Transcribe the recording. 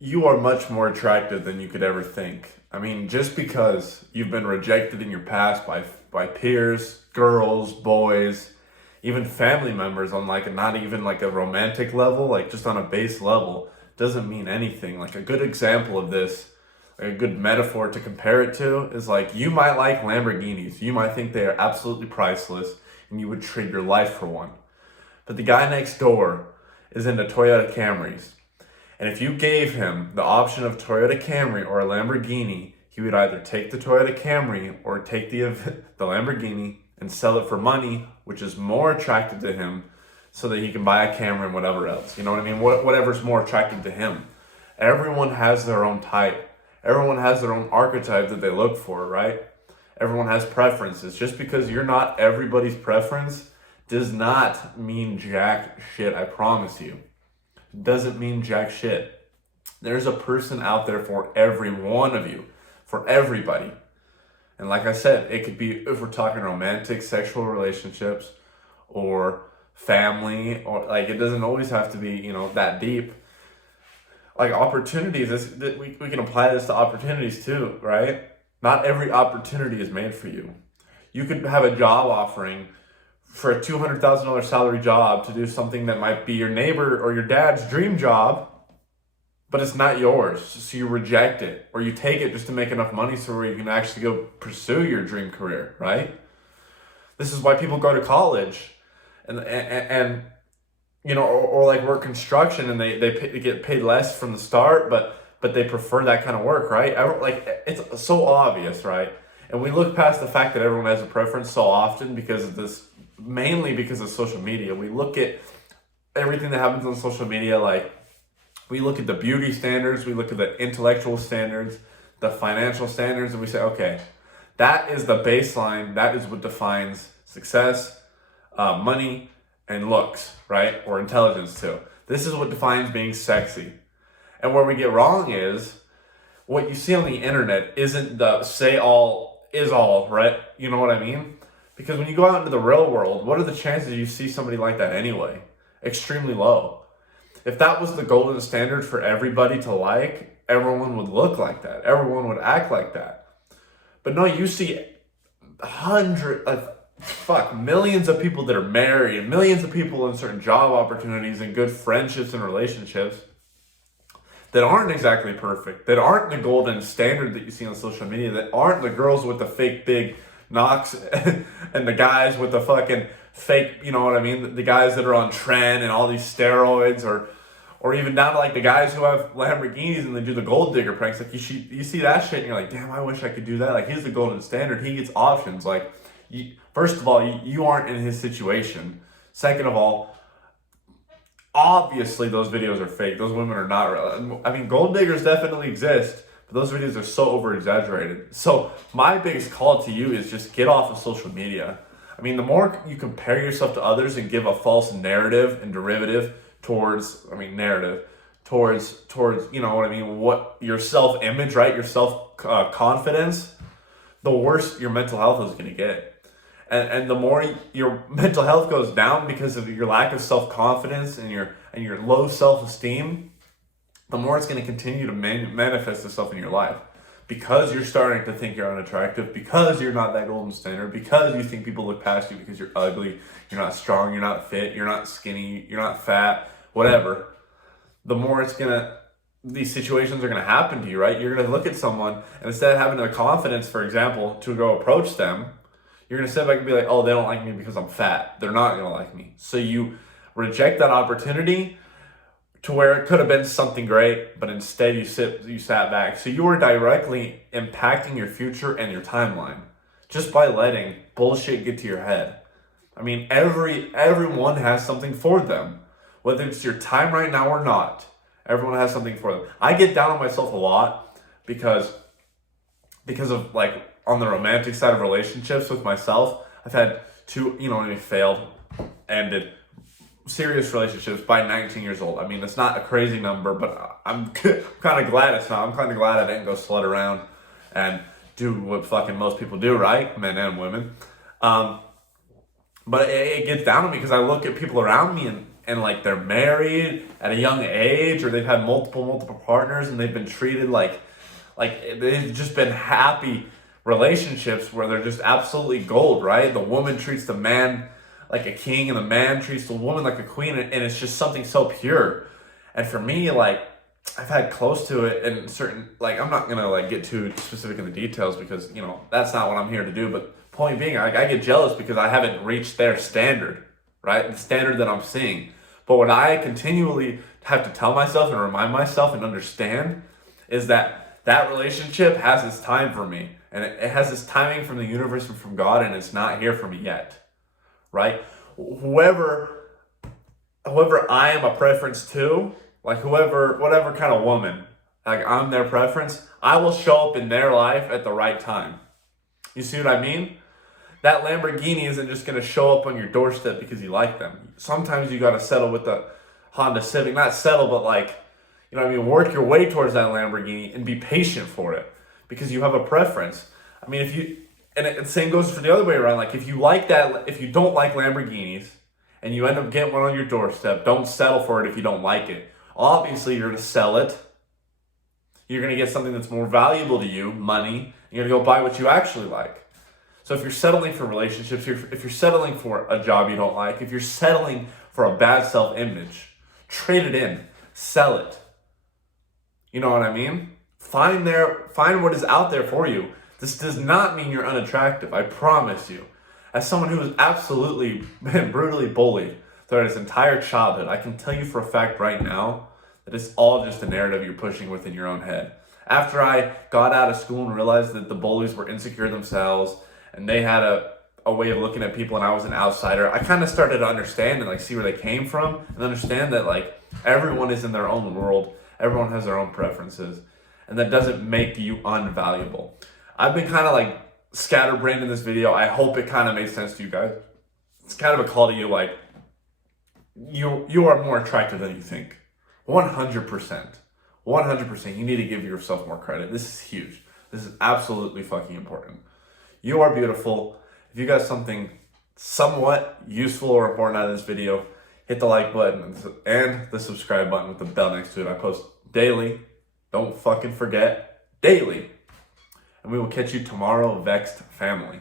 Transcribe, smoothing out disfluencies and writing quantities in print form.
You are much more attractive than you could ever think. I mean, just because you've been rejected in your past by peers, girls, boys, even family members on like not even like a romantic level, like just on a base level, doesn't mean anything. Like a good example of this, like a good metaphor to compare it to is like you might like Lamborghinis. You might think they are absolutely priceless and you would trade your life for one. But the guy next door is into Toyota Camrys. And if you gave him the option of Toyota Camry or a Lamborghini, he would either take the Toyota Camry or take the Lamborghini and sell it for money, which is more attractive to him, so that he can buy a Camry and whatever else. You know what I mean? Whatever's more attractive to him. Everyone has their own type. Everyone has their own archetype that they look for, right? Everyone has preferences. Just because you're not everybody's preference does not mean jack shit, I promise you. Doesn't mean jack shit. There's a person out there for every one of you, for everybody. And like I said, it could be, if we're talking romantic, sexual relationships, or family, or like, it doesn't always have to be, that deep. Like opportunities, we can apply this to opportunities too, right? Not every opportunity is made for you. You could have a job offering for a $200,000 salary job to do something that might be your neighbor or your dad's dream job, but it's not yours. So you reject it, or you take it just to make enough money so where you can actually go pursue your dream career, right? This is why people go to college and or like work construction, and they get paid less from the start, but they prefer that kind of work, right? Like, it's so obvious, right? And we look past the fact that everyone has a preference so often because of this, mainly because of social media. We look at everything that happens on social media, like we look at the beauty standards, we look at the intellectual standards, the financial standards, and we say, okay, that is the baseline. That is what defines success, money, and looks, right? Or intelligence too. This is what defines being sexy. And where we get wrong is what you see on the internet isn't the say all is all, right? You know what I mean? Because when you go out into the real world, what are the chances you see somebody like that anyway? Extremely low. If that was the golden standard for everybody to like, everyone would look like that. Everyone would act like that. But no, you see millions of people that are married, and millions of people in certain job opportunities and good friendships and relationships that aren't exactly perfect, that aren't the golden standard that you see on social media, that aren't the girls with the fake big knocks and the guys with the fucking fake, you know what I mean? The guys that are on trend and all these steroids, or even down to like the guys who have Lamborghinis and they do the gold digger pranks. Like you see that shit and you're like, damn, I wish I could do that. Like, he's the golden standard. He gets options. Like, first of all, you aren't in his situation. Second of all, obviously those videos are fake. Those women are not real. I mean, gold diggers definitely exist, but those videos are so over exaggerated. So my biggest call to you is just get off of social media. I mean, the more you compare yourself to others and give a false narrative and derivative towards, you know what I mean, what your self-image, right? Your self-confidence, the worse your mental health is going to get. And the more your mental health goes down because of your lack of self-confidence and your low self-esteem, the more it's going to continue to manifest itself in your life. Because you're starting to think you're unattractive, because you're not that golden standard, because you think people look past you because you're ugly, you're not strong, you're not fit, you're not skinny, you're not fat, whatever, the more these situations are going to happen to you, right? You're going to look at someone, and instead of having the confidence, for example, to go approach them, you're going to sit back and be like, oh, they don't like me because I'm fat. They're not going to like me. So you reject that opportunity to where it could have been something great, but instead you sat back. So you are directly impacting your future and your timeline just by letting bullshit get to your head. I mean, everyone has something for them. Whether it's your time right now or not, everyone has something for them. I get down on myself a lot because of, like, on the romantic side of relationships with myself, I've had two, failed, ended serious relationships by 19 years old. I mean, it's not a crazy number, but I'm kind of glad it's not. I'm kind of glad I didn't go slut around and do what fucking most people do, right? Men and women. But it gets down to me because I look at people around me and like they're married at a young age, or they've had multiple partners and they've been treated like they've just been happy relationships where they're just absolutely gold, right? The woman treats the man like a king and the man treats the woman like a queen, and it's just something so pure. And for me, like, I've had close to it and certain, like, I'm not gonna like get too specific in the details because, you know, that's not what I'm here to do. But point being, I get jealous because I haven't reached their standard, right? The standard that I'm seeing. But what I continually have to tell myself and remind myself and understand is that that relationship has its time for me. And it has its timing from the universe and from God, and it's not here for me yet, right? Whoever I am a preference to, like whatever kind of woman, like I'm their preference, I will show up in their life at the right time. You see what I mean? That Lamborghini isn't just going to show up on your doorstep because you like them. Sometimes you got to settle with the Honda Civic. Not settle, but like, you know what I mean? Work your way towards that Lamborghini and be patient for it because you have a preference. I mean, the same goes for the other way around. Like if you don't like Lamborghinis and you end up getting one on your doorstep, don't settle for it if you don't like it. Obviously, you're going to sell it. You're going to get something that's more valuable to you, money. You're going to go buy what you actually like. So if you're settling for relationships, if you're settling for a job you don't like, if you're settling for a bad self-image, trade it in, sell it. You know what I mean? Find what is out there for you. This does not mean you're unattractive, I promise you. As someone who has absolutely been brutally bullied throughout his entire childhood, I can tell you for a fact right now that it's all just a narrative you're pushing within your own head. After I got out of school and realized that the bullies were insecure themselves and they had a way of looking at people and I was an outsider, I kind of started to understand and like see where they came from and understand that like everyone is in their own world, everyone has their own preferences, and that doesn't make you unvaluable. I've been kind of like scatterbrained in this video. I hope it kind of made sense to you guys. It's kind of a call to you, like, you are more attractive than you think. 100%. 100%. You need to give yourself more credit. This is huge. This is absolutely fucking important. You are beautiful. If you got something somewhat useful or important out of this video, hit the like button and the subscribe button with the bell next to it. I post daily. Don't fucking forget, daily. And we will catch you tomorrow, Vexed family.